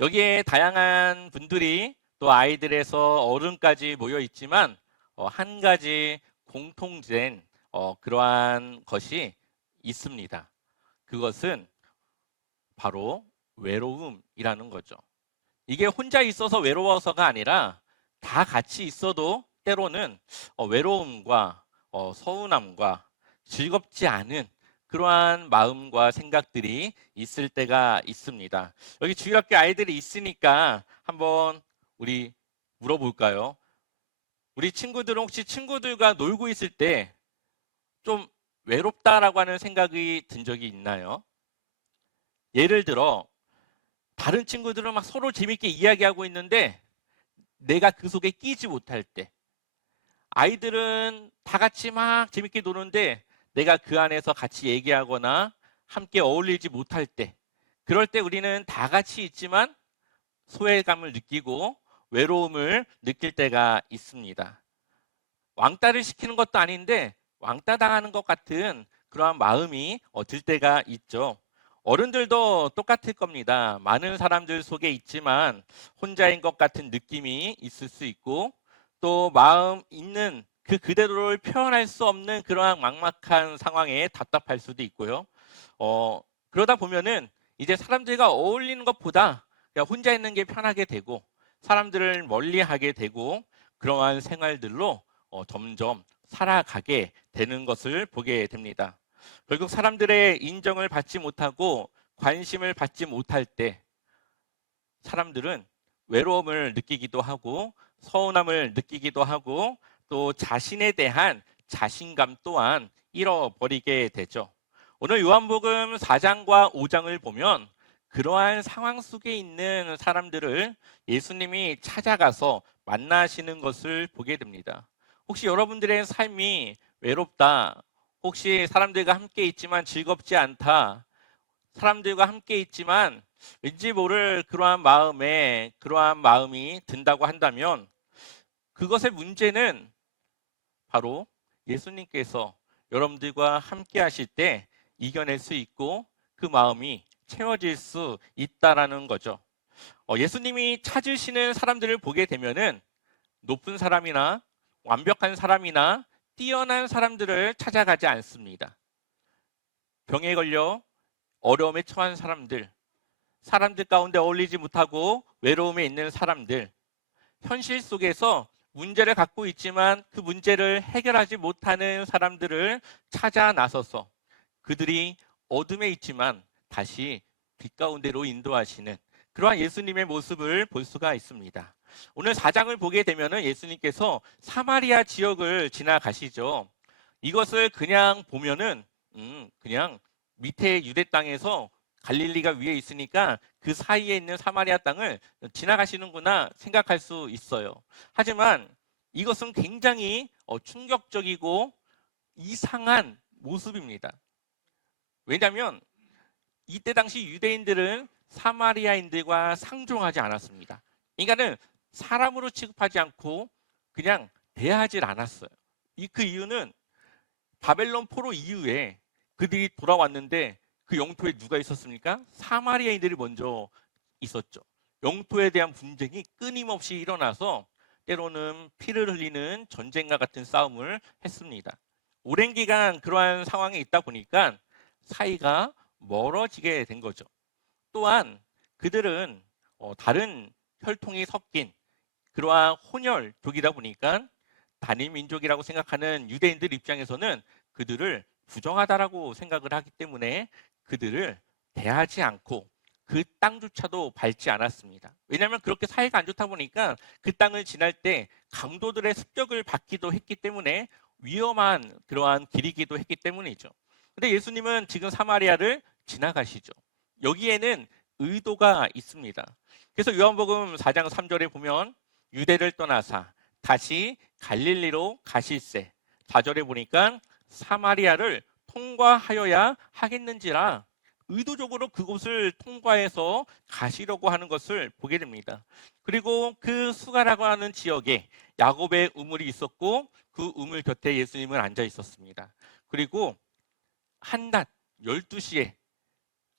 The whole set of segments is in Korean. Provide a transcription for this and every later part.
여기에 다양한 분들이 또 아이들에서 어른까지 모여 있지만 한 가지 공통된 그러한 것이 있습니다. 그것은 바로 외로움이라는 거죠. 이게 혼자 있어서 외로워서가 아니라 다 같이 있어도 때로는 외로움과 서운함과 즐겁지 않은 그러한 마음과 생각들이 있을 때가 있습니다. 여기 주일학교 아이들이 있으니까 한번 우리 물어볼까요? 우리 친구들은 혹시 친구들과 놀고 있을 때 좀 외롭다라고 하는 생각이 든 적이 있나요? 예를 들어 다른 친구들은 막 서로 재밌게 이야기하고 있는데 내가 그 속에 끼지 못할 때, 아이들은 다 같이 막 재밌게 노는데 내가 그 안에서 같이 얘기하거나 함께 어울리지 못할 때, 그럴 때 우리는 다 같이 있지만 소외감을 느끼고 외로움을 느낄 때가 있습니다. 왕따를 시키는 것도 아닌데 왕따 당하는 것 같은 그러한 마음이 들 때가 있죠. 어른들도 똑같을 겁니다. 많은 사람들 속에 있지만 혼자인 것 같은 느낌이 있을 수 있고, 또 마음 있는 그 그대로를 표현할 수 없는 그러한 막막한 상황에 답답할 수도 있고요. 어, 그러다 보면은 이제 사람들과 어울리는 것보다 그냥 혼자 있는 게 편하게 되고, 사람들을 멀리하게 되고, 그러한 생활들로 점점 살아가게 되는 것을 보게 됩니다. 결국 사람들의 인정을 받지 못하고 관심을 받지 못할 때 사람들은 외로움을 느끼기도 하고 서운함을 느끼기도 하고 또 자신에 대한 자신감 또한 잃어버리게 되죠. 오늘 요한복음 4장과 5장을 보면 그러한 상황 속에 있는 사람들을 예수님이 찾아가서 만나시는 것을 보게 됩니다. 혹시 여러분들의 삶이 외롭다, 혹시 사람들과 함께 있지만 즐겁지 않다, 사람들과 함께 있지만 왠지 모를 그러한 마음이 든다고 한다면, 그것의 문제는 바로 예수님께서 여러분들과 함께 하실 때 이겨낼 수 있고 그 마음이 채워질 수 있다라는 거죠. 예수님이 찾으시는 사람들을 보게 되면은 높은 사람이나 완벽한 사람이나 뛰어난 사람들을 찾아가지 않습니다. 병에 걸려 어려움에 처한 사람들, 사람들 가운데 어울리지 못하고 외로움에 있는 사람들, 현실 속에서 문제를 갖고 있지만 그 문제를 해결하지 못하는 사람들을 찾아 나서서 그들이 어둠에 있지만 다시 빛 가운데로 인도하시는 그러한 예수님의 모습을 볼 수가 있습니다. 오늘 4장을 보게 되면 예수님께서 사마리아 지역을 지나가시죠. 이것을 그냥 보면은 그냥 밑에 유대 땅에서 갈릴리가 위에 있으니까 그 사이에 있는 사마리아 땅을 지나가시는구나 생각할 수 있어요. 하지만 이것은 굉장히 충격적이고 이상한 모습입니다. 왜냐하면 이때 당시 유대인들은 사마리아인들과 상종하지 않았습니다. 인간은 사람으로 취급하지 않고 그냥 대하지 않았어요. 그 이유는 바벨론 포로 이후에 그들이 돌아왔는데 그 영토에 누가 있었습니까? 사마리아인들이 먼저 있었죠. 영토에 대한 분쟁이 끊임없이 일어나서 때로는 피를 흘리는 전쟁과 같은 싸움을 했습니다. 오랜 기간 그러한 상황에 있다 보니까 사이가 멀어지게 된 거죠. 또한 그들은 다른 혈통이 섞인 그러한 혼혈족이다 보니까 단일 민족이라고 생각하는 유대인들 입장에서는 그들을 부정하다라고 생각을 하기 때문에 그들을 대하지 않고 그 땅조차도 밟지 않았습니다. 왜냐하면 그렇게 사이가 안 좋다 보니까 그 땅을 지날 때 강도들의 습격을 받기도 했기 때문에 위험한 그러한 길이기도 했기 때문이죠. 근데 예수님은 지금 사마리아를 지나가시죠. 여기에는 의도가 있습니다. 그래서 요한복음 4장 3절에 보면 유대를 떠나사 다시 갈릴리로 가실새, 4절에 보니까 사마리아를 통과하여야 하겠는지라 의도적으로 그곳을 통과해서 가시려고 하는 것을 보게 됩니다. 그리고 그 수가라고 하는 지역에 야곱의 우물이 있었고 그 우물 곁에 예수님은 앉아 있었습니다. 그리고 한낮 12시에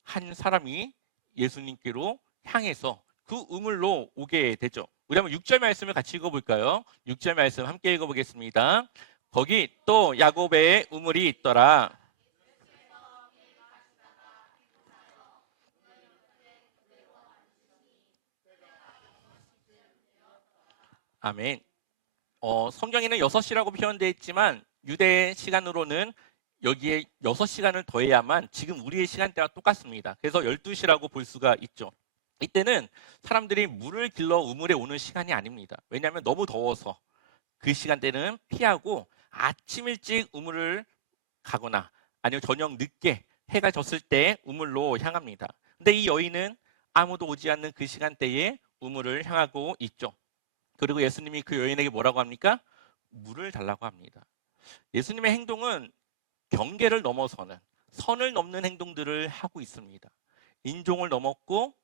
한 사람이 예수님께로 향해서 그 우물로 오게 되죠. 우리 한번 6절 말씀을 같이 읽어볼까요? 6절 말씀 함께 읽어보겠습니다. 거기 또 야곱의 우물이 있더라. 아멘. 성경에는 6시라고 표현되어 있지만 유대 시간으로는 여기에 6시간을 더해야만 지금 우리의 시간대와 똑같습니다. 그래서 12시라고 볼 수가 있죠. 이때는 사람들이 물을 길러 우물에 오는 시간이 아닙니다. 왜냐하면 너무 더워서 그 시간대는 피하고 아침 일찍 우물을 가거나 아니면 저녁 늦게 해가 졌을 때 우물로 향합니다. 근데 이 여인은 아무도 오지 않는 그 시간대에 우물을 향하고 있죠. 그리고 예수님이 그 여인에게 뭐라고 합니까? 물을 달라고 합니다. 예수님의 행동은 경계를 넘어서는, 선을 넘는 행동들을 하고 있습니다. 인종을 넘었고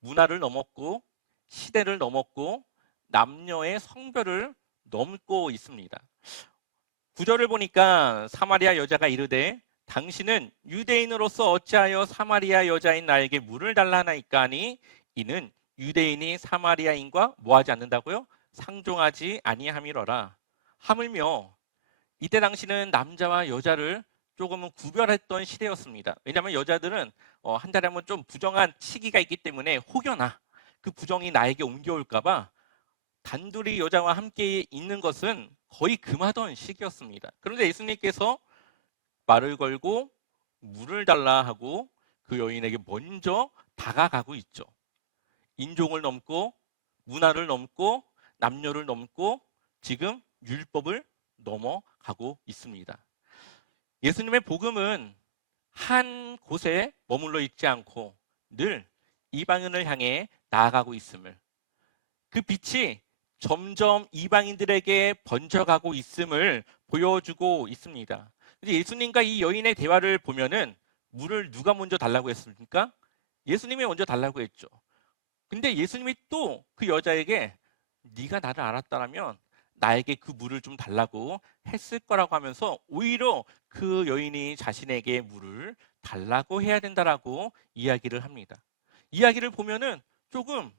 문화를 넘었고 시대를 넘었고 남녀의 성별을 넘고 있습니다. 구절을 보니까 사마리아 여자가 이르되 당신은 유대인으로서 어찌하여 사마리아 여자인 나에게 물을 달라 하나이까 하니 이는 유대인이 사마리아인과 뭐하지 않는다고요? 상종하지 아니함이러라. 하물며 이때 당시는 남자와 여자를 조금은 구별했던 시대였습니다. 왜냐하면 여자들은 한 달에 한번 좀 부정한 시기가 있기 때문에 혹여나 그 부정이 나에게 옮겨올까 봐 단둘이 여자와 함께 있는 것은 거의 금하던 시기였습니다. 그런데 예수님께서 말을 걸고 물을 달라 하고 그 여인에게 먼저 다가가고 있죠. 인종을 넘고 문화를 넘고 남녀를 넘고 지금 율법을 넘어가고 있습니다. 예수님의 복음은 한 곳에 머물러 있지 않고 늘 이방인을 향해 나아가고 있음을, 그 빛이 점점 이방인들에게 번져가고 있음을 보여주고 있습니다. 예수님과 이 여인의 대화를 보면은 물을 누가 먼저 달라고 했습니까? 예수님이 먼저 달라고 했죠. 근데 예수님이 또 그 여자에게 네가 나를 알았다라면 나에게 그 물을 좀 달라고 했을 거라고 하면서 오히려 그 여인이 자신에게 물을 달라고 해야 된다라고 이야기를 합니다. 이야기를 보면은 조금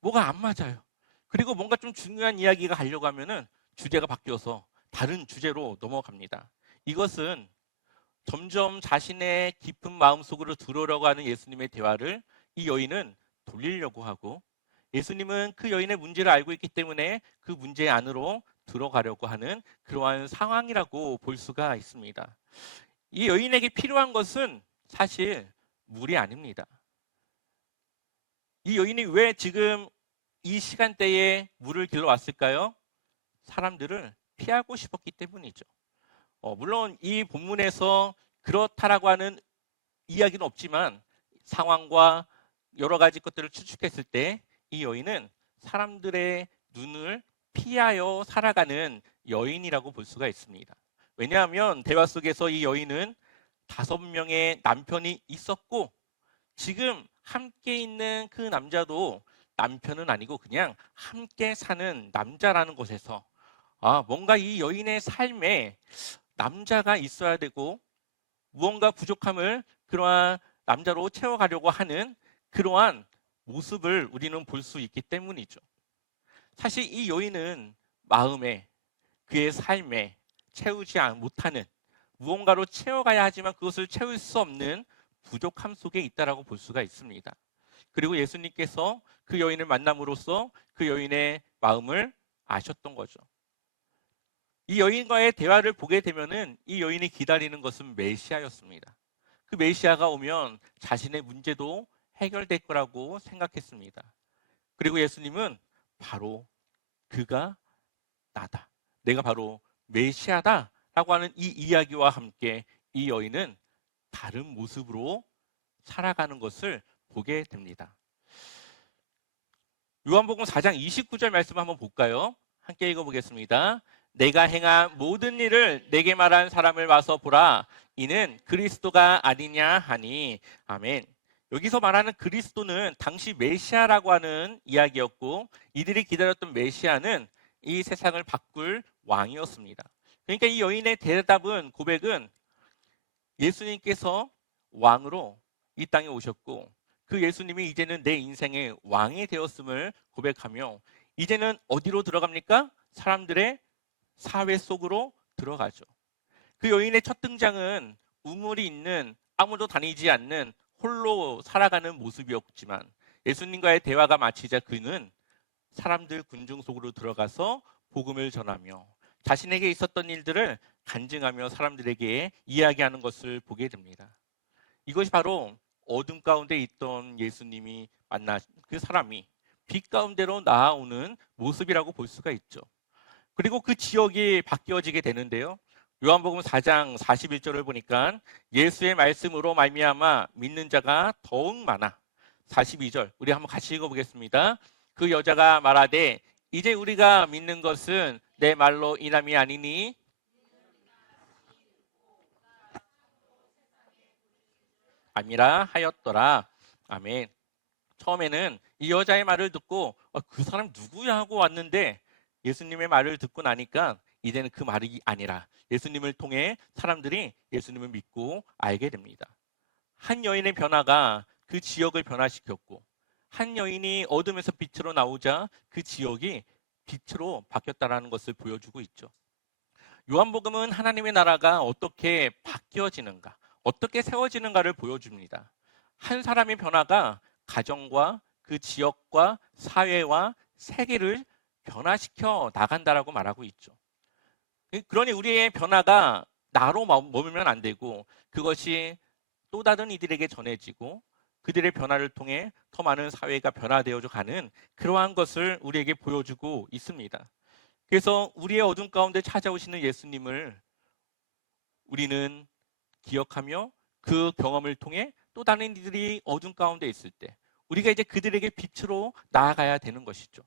뭐가 안 맞아요. 그리고 뭔가 좀 중요한 이야기가 가려고 하면은 주제가 바뀌어서 다른 주제로 넘어갑니다. 이것은 점점 자신의 깊은 마음속으로 들어오려고 하는 예수님의 대화를 이 여인은 돌리려고 하고, 예수님은 그 여인의 문제를 알고 있기 때문에 그 문제 안으로 들어가려고 하는 그러한 상황이라고 볼 수가 있습니다. 이 여인에게 필요한 것은 사실 물이 아닙니다. 이 여인이 왜 지금 이 시간대에 물을 길러 왔을까요? 사람들을 피하고 싶었기 때문이죠. 물론 이 본문에서 그렇다라고 하는 이야기는 없지만 상황과 여러 가지 것들을 추측했을 때 이 여인은 사람들의 눈을 피하여 살아가는 여인이라고 볼 수가 있습니다. 왜냐하면 대화 속에서 이 여인은 5명의 남편이 있었고 지금 함께 있는 그 남자도 남편은 아니고 그냥 함께 사는 남자라는 것에서 뭔가 이 여인의 삶에 남자가 있어야 되고 무언가 부족함을 그러한 남자로 채워가려고 하는 그러한 모습을 우리는 볼 수 있기 때문이죠. 사실 이 여인은 마음에 그의 삶에 채우지 못하는, 무언가로 채워가야 하지만 그것을 채울 수 없는 부족함 속에 있다라고 볼 수가 있습니다. 그리고 예수님께서 그 여인을 만남으로써 그 여인의 마음을 아셨던 거죠. 이 여인과의 대화를 보게 되면은 이 여인이 기다리는 것은 메시아였습니다. 그 메시아가 오면 자신의 문제도 해결될 거라고 생각했습니다. 그리고 예수님은 바로 그가 나다, 내가 바로 메시아다 라고 하는 이 이야기와 함께 이 여인은 다른 모습으로 살아가는 것을 보게 됩니다. 요한복음 4장 29절 말씀 한번 볼까요? 함께 읽어보겠습니다. 내가 행한 모든 일을 내게 말한 사람을 와서 보라. 이는 그리스도가 아니냐 하니. 아멘. 여기서 말하는 그리스도는 당시 메시아라고 하는 이야기였고 이들이 기다렸던 메시아는 이 세상을 바꿀 왕이었습니다. 그러니까 이 여인의 대답은, 고백은 예수님께서 왕으로 이 땅에 오셨고 그 예수님이 이제는 내 인생의 왕이 되었음을 고백하며 이제는 어디로 들어갑니까? 사람들의 사회 속으로 들어가죠. 그 여인의 첫 등장은 우물이 있는 아무도 다니지 않는 홀로 살아가는 모습이었지만 예수님과의 대화가 마치자 그는 사람들 군중 속으로 들어가서 복음을 전하며 자신에게 있었던 일들을 간증하며 사람들에게 이야기하는 것을 보게 됩니다. 이것이 바로 어둠 가운데 있던 예수님이 만나 그 사람이 빛 가운데로 나아오는 모습이라고 볼 수가 있죠. 그리고 그 지역이 바뀌어지게 되는데요. 요한복음 4장 41절을 보니까 예수의 말씀으로 말미암아 믿는 자가 더욱 많아. 42절 우리 한번 같이 읽어보겠습니다. 그 여자가 말하되 이제 우리가 믿는 것은 내 말로 인함이 아니니 아니라 하였더라. 아멘. 처음에는 이 여자의 말을 듣고 그 사람 누구야 하고 왔는데 예수님의 말을 듣고 나니까 이제는 그 말이 아니라 예수님을 통해 사람들이 예수님을 믿고 알게 됩니다. 한 여인의 변화가 그 지역을 변화시켰고 한 여인이 어둠에서 빛으로 나오자 그 지역이 빛으로 바뀌었다는 것을 보여주고 있죠. 요한복음은 하나님의 나라가 어떻게 바뀌어지는가, 어떻게 세워지는가를 보여줍니다. 한 사람의 변화가 가정과 그 지역과 사회와 세계를 변화시켜 나간다라고 말하고 있죠. 그러니 우리의 변화가 나로 머물면 안 되고 그것이 또 다른 이들에게 전해지고 그들의 변화를 통해 더 많은 사회가 변화되어져 가는 그러한 것을 우리에게 보여주고 있습니다. 그래서 우리의 어둠 가운데 찾아오시는 예수님을 우리는 기억하며 그 경험을 통해 또 다른 이들이 어둠 가운데 있을 때 우리가 이제 그들에게 빛으로 나아가야 되는 것이죠.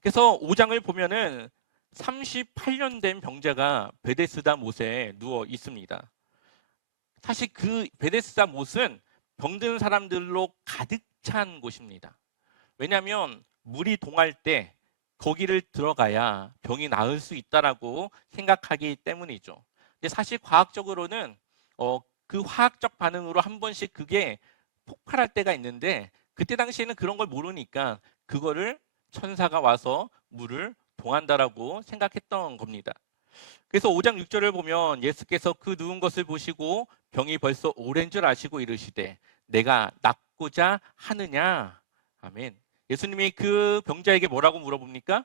그래서 5장을 보면은 38년 된 병자가 베데스다 못에 누워 있습니다. 사실 그 베데스다 못은 병든 사람들로 가득 찬 곳입니다. 왜냐하면 물이 동할 때 거기를 들어가야 병이 나을 수 있다라고 생각하기 때문이죠. 근데 사실 과학적으로는 그 화학적 반응으로 한 번씩 그게 폭발할 때가 있는데 그때 당시에는 그런 걸 모르니까 그거를 천사가 와서 물을 동한다라고 생각했던 겁니다. 그래서 5장 6절을 보면 예수께서 그 누운 것을 보시고 병이 벌써 오랜 줄 아시고 이르시되 내가 낫고자 하느냐. 아멘. 예수님이 그 병자에게 뭐라고 물어봅니까?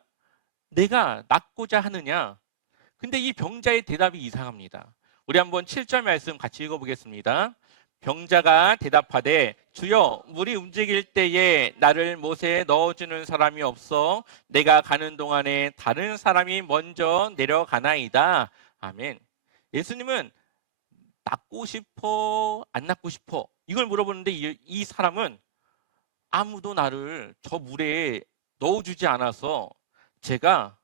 내가 낫고자 하느냐. 근데 이 병자의 대답이 이상합니다. 우리 한번 7절 말씀 같이 읽어보겠습니다. 병자가 대답하되 주여 물이 움직일 때에 나를 못에 넣어주는 사람이 없어 내가 가는 동안에 다른 사람이 먼저 내려가나이다. 아멘. 예수님은 낫고 싶어 안 낫고 싶어 이걸 물어보는데 이 사람은 아무도 나를 저 물에 넣어주지 않아서 제가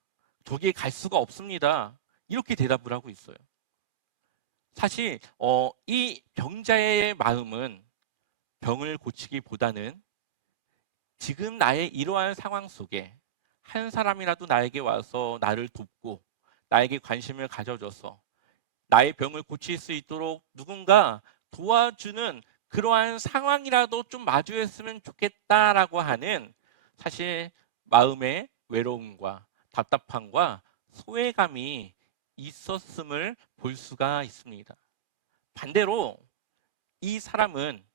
저기에 갈 수가 없습니다. 이렇게 대답을 하고 있어요. 사실 이 병자의 마음은 병을 고치기보다는 지금 나의 이러한 상황 속에 한 사람이라도 나에게 와서 나를 돕고 나에게 관심을 가져줘서 나의 병을 고칠 수 있도록 누군가 도와주는 그러한 상황이라도 좀 마주했으면 좋겠다라고 하는 사실 마음의 외로움과 답답함과 소외감이 있었음을 볼 수가 있습니다. 반대로 이 사람은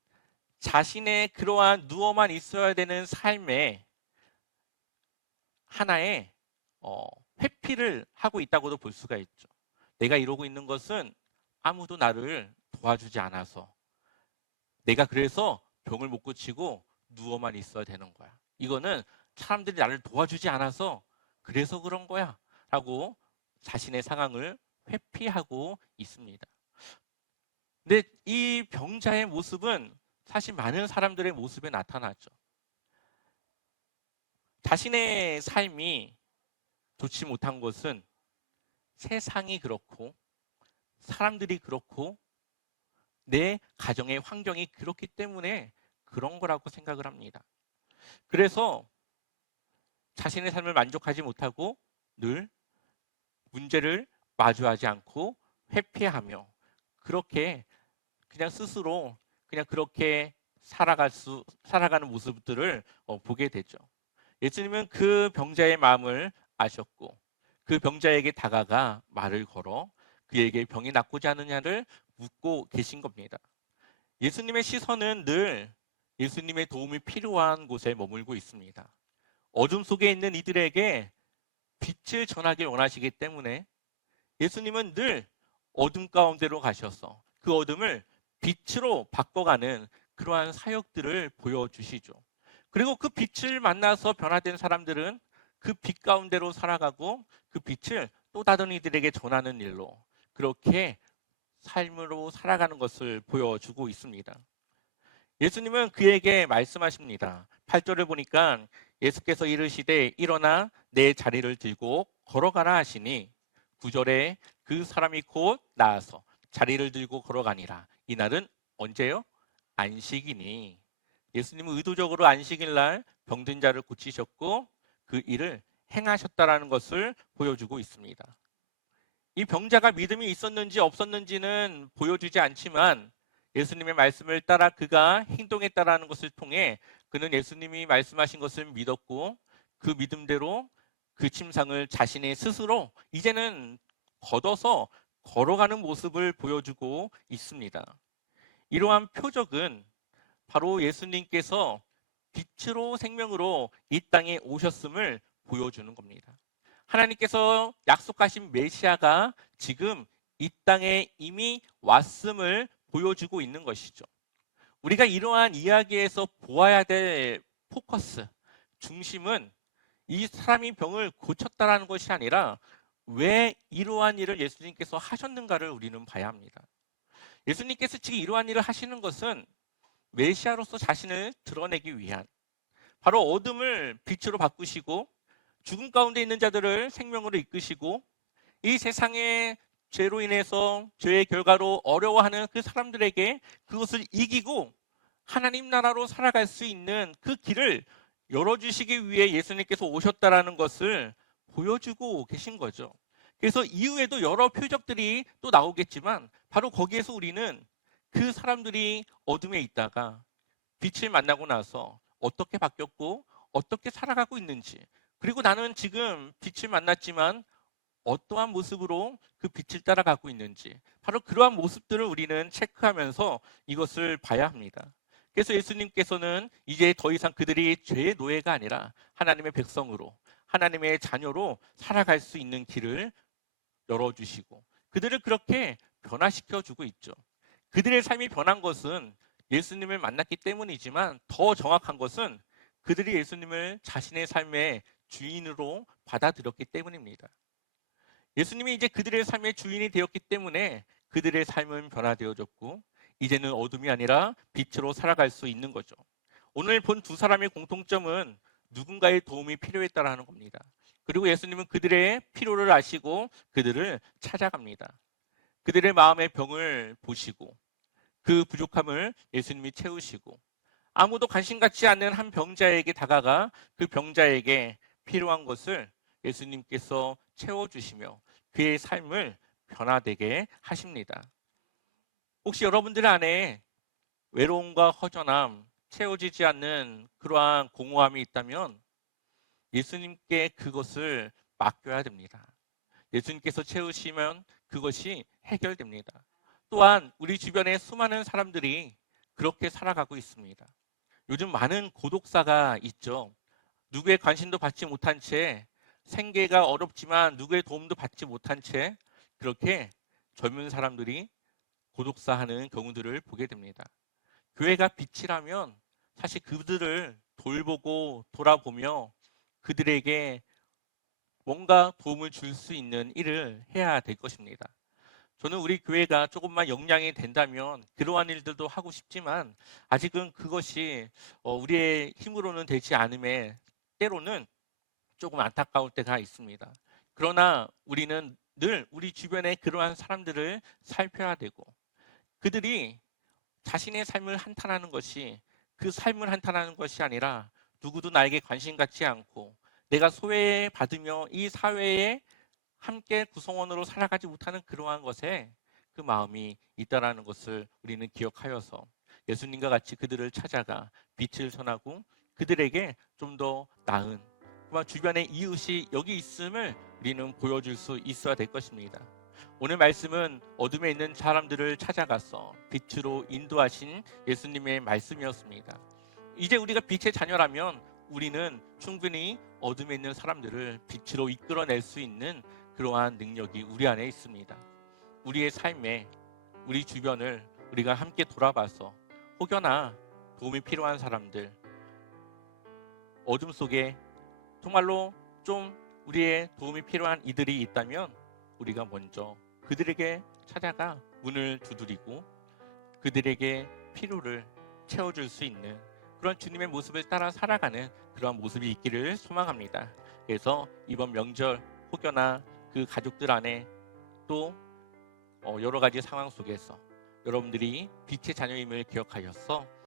자신의 그러한 누워만 있어야 되는 삶에 하나의 회피를 하고 있다고도 볼 수가 있죠. 내가 이러고 있는 것은 아무도 나를 도와주지 않아서 내가 그래서 병을 못 고치고 누워만 있어야 되는 거야. 이거는 사람들이 나를 도와주지 않아서 그래서 그런 거야 라고 자신의 상황을 회피하고 있습니다. 근데 이 병자의 모습은 사실 많은 사람들의 모습에 나타나죠. 자신의 삶이 좋지 못한 것은 세상이 그렇고 사람들이 그렇고 내 가정의 환경이 그렇기 때문에 그런 거라고 생각을 합니다. 그래서 자신의 삶을 만족하지 못하고 늘 문제를 마주하지 않고 회피하며 그렇게 그냥 스스로 그냥 그렇게 살아가는 모습들을 보게 되죠. 예수님은 그 병자의 마음을 아셨고 그 병자에게 다가가 말을 걸어 그에게 병이 낫고자 하느냐를 묻고 계신 겁니다. 예수님의 시선은 늘 예수님의 도움이 필요한 곳에 머물고 있습니다. 어둠 속에 있는 이들에게 빛을 전하길 원하시기 때문에 예수님은 늘 어둠 가운데로 가셔서 그 어둠을 빛으로 바꿔가는 그러한 사역들을 보여주시죠. 그리고 그 빛을 만나서 변화된 사람들은 그 빛 가운데로 살아가고 그 빛을 또 다른 이들에게 전하는 일로 그렇게 삶으로 살아가는 것을 보여주고 있습니다. 예수님은 그에게 말씀하십니다. 8절을 보니까 예수께서 이르시되 일어나 내 자리를 들고 걸어가라 하시니 9절에 그 사람이 곧 나아서 자리를 들고 걸어가니라. 이날은 언제요? 안식이니. 예수님은 의도적으로 안식일 날 병든 자를 고치셨고 그 일을 행하셨다라는 것을 보여주고 있습니다. 이 병자가 믿음이 있었는지 없었는지는 보여주지 않지만 예수님의 말씀을 따라 그가 행동했다라는 것을 통해 그는 예수님이 말씀하신 것을 믿었고 그 믿음대로 그 침상을 자신의 스스로 이제는 걷어서 걸어가는 모습을 보여주고 있습니다. 이러한 표적은 바로 예수님께서 빛으로 생명으로 이 땅에 오셨음을 보여주는 겁니다. 하나님께서 약속하신 메시아가 지금 이 땅에 이미 왔음을 보여주고 있는 것이죠. 우리가 이러한 이야기에서 보아야 될 포커스, 중심은 이 사람이 병을 고쳤다라는 것이 아니라 왜 이러한 일을 예수님께서 하셨는가를 우리는 봐야 합니다. 예수님께서 지금 이러한 일을 하시는 것은 메시아로서 자신을 드러내기 위한 바로 어둠을 빛으로 바꾸시고 죽음 가운데 있는 자들을 생명으로 이끄시고 이 세상의 죄로 인해서 죄의 결과로 어려워하는 그 사람들에게 그것을 이기고 하나님 나라로 살아갈 수 있는 그 길을 열어주시기 위해 예수님께서 오셨다라는 것을 보여주고 계신 거죠. 그래서 이후에도 여러 표적들이 또 나오겠지만 바로 거기에서 우리는 그 사람들이 어둠에 있다가 빛을 만나고 나서 어떻게 바뀌었고 어떻게 살아가고 있는지, 그리고 나는 지금 빛을 만났지만 어떠한 모습으로 그 빛을 따라가고 있는지, 바로 그러한 모습들을 우리는 체크하면서 이것을 봐야 합니다. 그래서 예수님께서는 이제 더 이상 그들이 죄의 노예가 아니라 하나님의 백성으로, 하나님의 자녀로 살아갈 수 있는 길을 열어주시고 그들을 그렇게 변화시켜주고 있죠. 그들의 삶이 변한 것은 예수님을 만났기 때문이지만 더 정확한 것은 그들이 예수님을 자신의 삶의 주인으로 받아들였기 때문입니다. 예수님이 이제 그들의 삶의 주인이 되었기 때문에 그들의 삶은 변화되어졌고 이제는 어둠이 아니라 빛으로 살아갈 수 있는 거죠. 오늘 본 두 사람의 공통점은 누군가의 도움이 필요했다라는 겁니다. 그리고 예수님은 그들의 필요를 아시고 그들을 찾아갑니다. 그들의 마음의 병을 보시고 그 부족함을 예수님이 채우시고 아무도 관심 갖지 않는 한 병자에게 다가가 그 병자에게 필요한 것을 예수님께서 채워주시며 그의 삶을 변화되게 하십니다. 혹시 여러분들 안에 외로움과 허전함, 채워지지 않는 그러한 공허함이 있다면 예수님께 그것을 맡겨야 됩니다. 예수님께서 채우시면 그것이 해결됩니다. 또한 우리 주변에 수많은 사람들이 그렇게 살아가고 있습니다. 요즘 많은 고독사가 있죠. 누구의 관심도 받지 못한 채 생계가 어렵지만 누구의 도움도 받지 못한 채 그렇게 젊은 사람들이 고독사하는 경우들을 보게 됩니다. 교회가 빛이라면 사실 그들을 돌보고 돌아보며 그들에게 뭔가 도움을 줄 수 있는 일을 해야 될 것입니다. 저는 우리 교회가 조금만 역량이 된다면 그러한 일들도 하고 싶지만 아직은 그것이 우리의 힘으로는 되지 않음에 때로는 조금 안타까울 때가 있습니다. 그러나 우리는 늘 우리 주변에 그러한 사람들을 살펴야 되고 그들이 자신의 삶을 한탄하는 것이 그 삶을 한탄하는 것이 아니라 누구도 나에게 관심 갖지 않고 내가 소외받으며 이 사회에 함께 구성원으로 살아가지 못하는 그러한 것에 그 마음이 있다라는 것을 우리는 기억하여서 예수님과 같이 그들을 찾아가 빛을 전하고 그들에게 좀 더 나은 주변의 이웃이 여기 있음을 우리는 보여줄 수 있어야 될 것입니다. 오늘 말씀은 어둠에 있는 사람들을 찾아가서 빛으로 인도하신 예수님의 말씀이었습니다. 이제 우리가 빛의 자녀라면 우리는 충분히 어둠에 있는 사람들을 빛으로 이끌어낼 수 있는 그러한 능력이 우리 안에 있습니다. 우리의 삶에 우리 주변을 우리가 함께 돌아봐서 혹여나 도움이 필요한 사람들, 어둠 속에 정말로 좀 우리의 도움이 필요한 이들이 있다면 우리가 먼저 그들에게 찾아가 문을 두드리고 그들에게 필요를 채워줄 수 있는 그런 주님의 모습을 따라 살아가는 그런 모습이 있기를 소망합니다. 그래서 이번 명절 혹여나 그 가족들 안에 또 여러 가지 상황 속에서 여러분들이 빛의 자녀임을 기억하여서